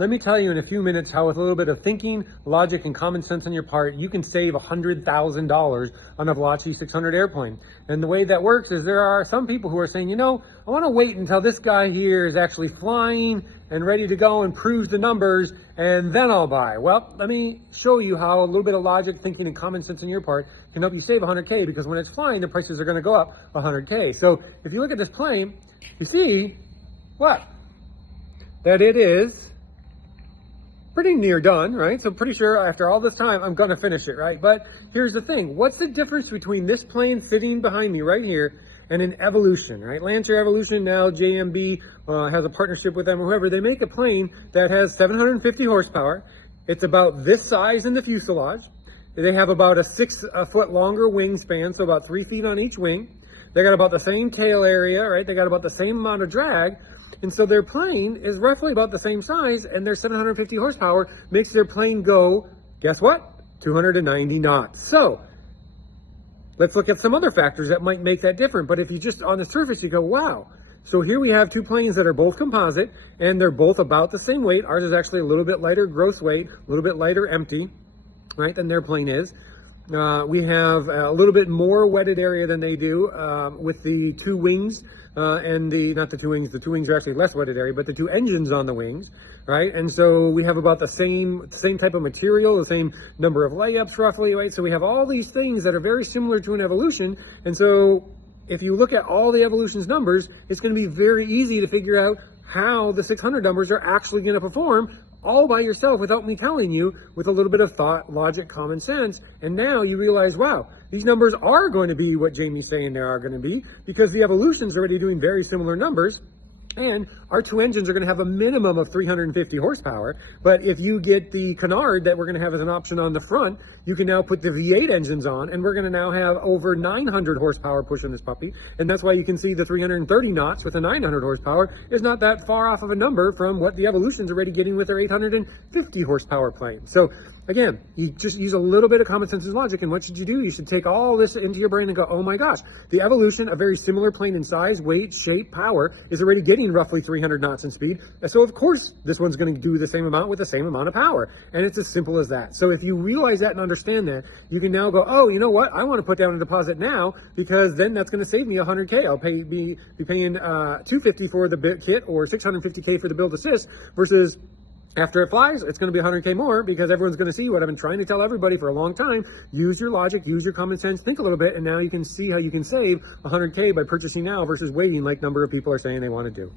let me tell you in a few minutes how with a little bit of thinking, logic, and common sense on your part, you can save $100,000 on a Veloce 600 airplane. And the way that works is there are some people who are saying, you know, I want to wait until this guy here is actually flying and ready to go and proves the numbers, and then I'll buy. Well, let me show you how a little bit of logic, thinking, and common sense on your part can help you save 100K, because when it's flying, the prices are going to go up 100K. So if you look at this plane, you see what? That it is pretty near done, right? So pretty sure after all this time, I'm going to finish it, right? But here's the thing. What's the difference between this plane sitting behind me right here and an Evolution, right? Lancer Evolution, now JMB has a partnership with them, whoever. They make a plane that has 750 horsepower. It's about this size in the fuselage. They have about a 6 foot longer wingspan, so about 3 feet on each wing. They got about the same tail area, right? They got about the same amount of drag. And so their plane is roughly about the same size, and their 750 horsepower makes their plane go, guess what? 290 knots. So let's look at some other factors that might make that different. But if you just on the surface, you go, wow. So here we have two planes that are both composite, and they're both about the same weight. Ours is actually a little bit lighter gross weight, a little bit lighter empty, right, than their plane is. We have a little bit more wetted area than they do with the two wings and not the two wings are actually less wetted area, but the two engines on the wings, right? And so we have about the same type of material, the same number of layups roughly, right? So we have all these things that are very similar to an Evolution. And so if you look at all the Evolution's numbers, it's going to be very easy to figure out how the 600 numbers are actually going to perform all by yourself without me telling you, with a little bit of thought, logic, common sense. And now you realize, wow, these numbers are going to be what Jamie's saying they are going to be, because the Evolution's already doing very similar numbers. And our two engines are going to have a minimum of 350 horsepower. But if you get the canard that we're going to have as an option on the front, you can now put the V8 engines on, and we're going to now have over 900 horsepower pushing this puppy. And that's why you can see the 330 knots with the 900 horsepower is not that far off of a number from what the Evolution's already getting with their 850 horsepower plane. So again, you just use a little bit of common sense and logic, and what should you do? You should take all this into your brain and go, oh my gosh, the Evolution, a very similar plane in size, weight, shape, power, is already getting roughly 300 knots in speed. So of course, this one's going to do the same amount with the same amount of power. And it's as simple as that. So if you realize that and understand that, you can now go, oh, you know what? I want to put down a deposit now, because then that's going to save me 100K. I'll be paying $250 for the bit kit or $650K for the build assist, versus after it flies, it's going to be 100K more, because everyone's going to see what I've been trying to tell everybody for a long time. Use your logic, use your common sense, think a little bit, and now you can see how you can save 100K by purchasing now versus waiting like number of people are saying they want to do.